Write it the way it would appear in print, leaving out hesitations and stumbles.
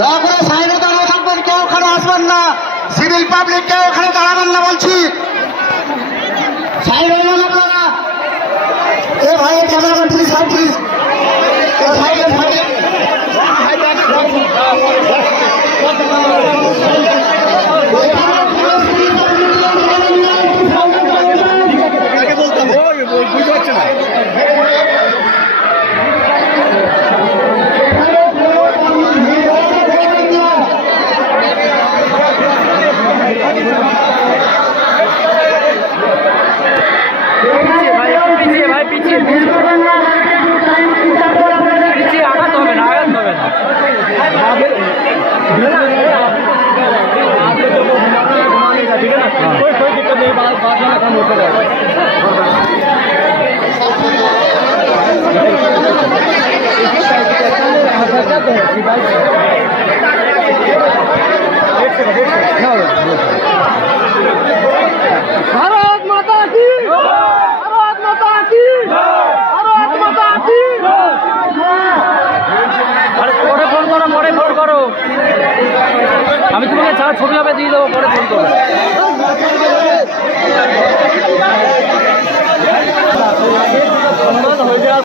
দয়া করে সাইডে দাঁড়িয়ে থাকবেন, কেউ ওখানে আসবেন না, সিভিল পাবলিক কেউ ওখানে দাঁড়াবেন না বলছি। সাইড হয়ে যান আপনারা। এ ভাই ক্যামেরাম্যান প্লিজ সাইড প্লিজ। বুঝতে পারছে না। भारत माता की, भारत माता की, भारत माता की। পরে ফোন করো, আমি তোমাকে ছবি হবে দিয়ে দেবো, পরে ফোন করো।